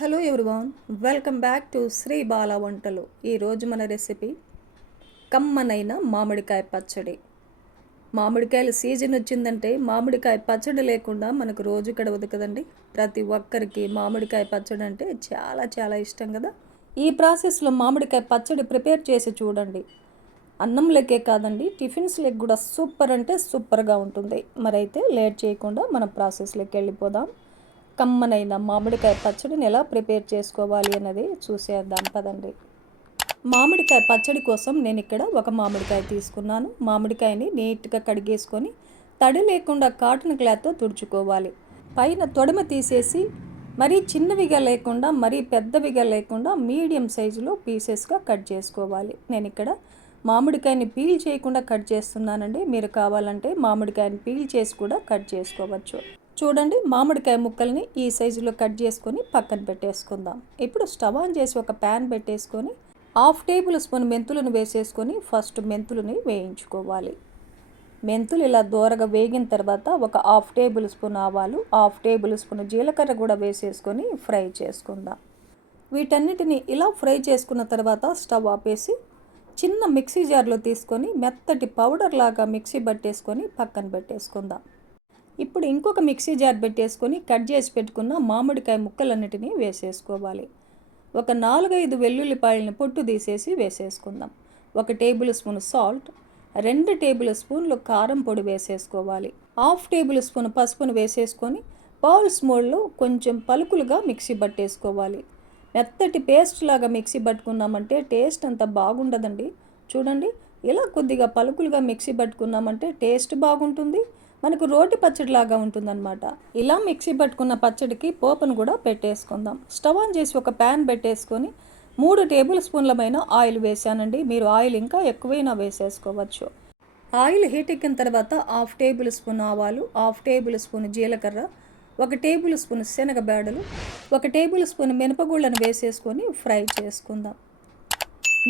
Hello everyone welcome back to Shri Bala Vantalu. ఈరోజు మన recipe కమ్మనైన మామిడికాయ పచ్చడి. మామిడికాయల సీజన్ వచ్చిందంటే మామిడికాయ పచ్చడి లేకుండా మనకు రోజు గడవదు కదండి. ప్రతి ఒక్కరికి మామిడికాయ పచ్చడి అంటే చాలా చాలా ఇష్టం కదా. ఈ ప్రాసెస్లో మామిడికాయ పచ్చడి ప్రిపేర్ చేసి చూడండి. అన్నం లెక్కే కాదండి టిఫిన్స్ లెక్ కూడా సూపర్ అంటే సూపర్గా ఉంటుంది. మరైతే లేట్ చేయకుండా మనం ప్రాసెస్లోకి వెళ్ళిపోదాం. కమ్మనైన మామిడికాయ పచ్చడిని ఎలా ప్రిపేర్ చేసుకోవాలి అన్నది చూసేద్దాం పదండి. మామిడికాయ పచ్చడి కోసం నేను ఇక్కడ ఒక మామిడికాయ తీసుకున్నాను. మామిడికాయని నీట్గా కడిగేసుకొని తడి లేకుండా కాటన్ క్లాత్తో తుడుచుకోవాలి. పైన తొడమ తీసేసి మరీ చిన్నవిగా లేకుండా మరీ పెద్దవిగా లేకుండా మీడియం సైజులో పీసెస్గా కట్ చేసుకోవాలి. నేను ఇక్కడ మామిడికాయని పీల్ చేయకుండా కట్ చేస్తున్నానండి. మీరు కావాలంటే మామిడికాయని పీల్ చేసి కూడా కట్ చేసుకోవచ్చు. చూడండి మామిడికాయ ముక్కల్ని ఈ సైజులో కట్ చేసుకొని పక్కన పెట్టేసుకుందాం. ఇప్పుడు స్టవ్ ఆన్ చేసి ఒక ప్యాన్ పెట్టేసుకొని హాఫ్ టేబుల్ స్పూన్ మెంతులను వేసేసుకొని ఫస్ట్ మెంతులని వేయించుకోవాలి. మెంతులు ఇలా దూరగా వేగిన తర్వాత ఒక హాఫ్ టేబుల్ స్పూన్ ఆవాలు హాఫ్ టేబుల్ స్పూన్ జీలకర్ర కూడా వేసేసుకొని ఫ్రై చేసుకుందాం. వీటన్నిటిని ఇలా ఫ్రై చేసుకున్న తర్వాత స్టవ్ ఆపేసి చిన్న మిక్సీ జార్లో తీసుకొని మెత్తటి పౌడర్ లాగా మిక్సీ పట్టేసుకొని పక్కన పెట్టేసుకుందాం. ఇప్పుడు ఇంకొక మిక్సీ జార్ పెట్టేసుకొని కట్ చేసి పెట్టుకున్న మామిడికాయ ముక్కలన్నిటినీ వేసేసుకోవాలి. ఒక నాలుగైదు వెల్లుల్లిపాయలను పొట్టు తీసేసి వేసేసుకుందాం. ఒక టేబుల్ స్పూన్ సాల్ట్ రెండు టేబుల్ స్పూన్లు కారం పొడి వేసేసుకోవాలి. హాఫ్ టేబుల్ స్పూన్ పసుపును వేసేసుకొని పౌల్స్ మోడ్లో కొంచెం పలుకులుగా మిక్సీ పట్టేసుకోవాలి మెత్తటి పేస్ట్ లాగా మిక్సీ పట్టుకున్నామంటే టేస్ట్ అంత బాగుండదండి. చూడండి ఇలా కొద్దిగా పలుకులుగా మిక్సీ పట్టుకున్నామంటే టేస్ట్ బాగుంటుంది. మనకు రోటి పచ్చడి లాగా ఉంటుందన్నమాట. ఇలా మిక్సీ పట్టుకున్న పచ్చడికి పోపును కూడా పెట్టేసుకుందాం. స్టవ్ ఆన్ చేసి ఒక ప్యాన్ పెట్టేసుకొని మూడు టేబుల్ స్పూన్లమైన ఆయిల్ వేసానండి మీరు ఆయిల్ ఇంకా ఎక్కువైనా వేసేసుకోవచ్చు. ఆయిల్ హీట్ ఎక్కిన తర్వాత హాఫ్ టేబుల్ స్పూన్ ఆవాలు హాఫ్ టేబుల్ స్పూన్ జీలకర్ర ఒక టేబుల్ స్పూన్ శనగబేడలు ఒక టేబుల్ స్పూన్ మినపగుళ్ళను వేసేసుకొని ఫ్రై చేసుకుందాం.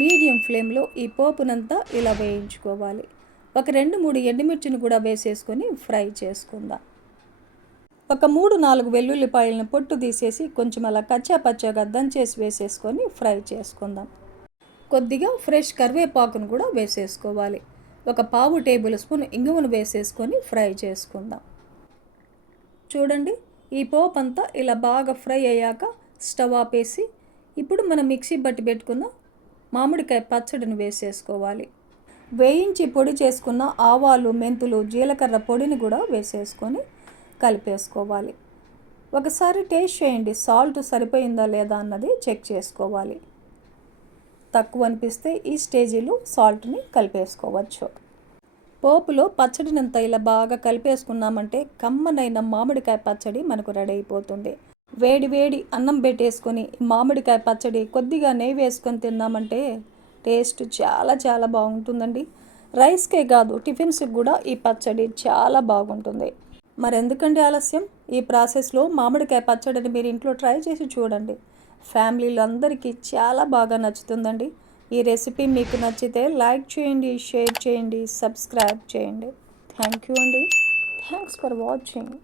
మీడియం ఫ్లేమ్లో ఈ పోపునంతా ఇలా వేయించుకోవాలి. ఒక రెండు మూడు ఎండుమిర్చిని కూడా వేసేసుకొని ఫ్రై చేసుకుందాం. ఒక మూడు నాలుగు వెల్లుల్లిపాయలను పొట్టు తీసేసి కొంచెం అలా కచ్చా పచ్చగా దంచేసి వేసేసుకొని ఫ్రై చేసుకుందాం. కొద్దిగా ఫ్రెష్ కరివేపాకును కూడా వేసేసుకోవాలి. ఒక పావు టేబుల్ స్పూన్ ఇంగువను వేసేసుకొని ఫ్రై చేసుకుందాం. చూడండి. ఈ పోపు అంతా ఇలా బాగా ఫ్రై అయ్యాక స్టవ్ ఆపేసి ఇప్పుడు మనం మిక్సీ బట్టి పెట్టుకున్న మామిడికాయ పచ్చడిని వేసేసుకోవాలి. వేయించి పొడి చేసుకున్న ఆవాలు మెంతులు జీలకర్ర పొడిని కూడా వేసేసుకొని కలిపేసుకోవాలి. ఒకసారి టేస్ట్ చేయండి. సాల్ట్ సరిపోయిందా లేదా అన్నది చెక్ చేసుకోవాలి. తక్కువ అనిపిస్తే ఈ స్టేజీలో సాల్ట్ని కలిపేసుకోవచ్చు. పోపులో పచ్చడినంత ఇలా బాగా కలిపేసుకున్నామంటే కమ్మనైన మామిడికాయ పచ్చడి మనకు రెడీ అయిపోతుంది. వేడి వేడి అన్నం పెట్టేసుకొని మామిడికాయ పచ్చడి కొద్దిగా నెయ్యి వేసుకొని తిన్నామంటే టేస్ట్ చాలా చాలా బాగుంటుందండి. రైస్కే కాదు టిఫిన్స్కి కూడా ఈ పచ్చడి చాలా బాగుంటుంది. మరి ఎందుకండి ఆలస్యం? ఈ ప్రాసెస్లో మామిడికాయ పచ్చడిని మీరు ఇంట్లో ట్రై చేసి చూడండి. ఫ్యామిలీలు అందరికీ చాలా బాగా నచ్చుతుందండి. ఈ రెసిపీ మీకు నచ్చితే లైక్ చేయండి షేర్ చేయండి సబ్స్క్రైబ్ చేయండి. థ్యాంక్ యూ అండి. Thanks for watching.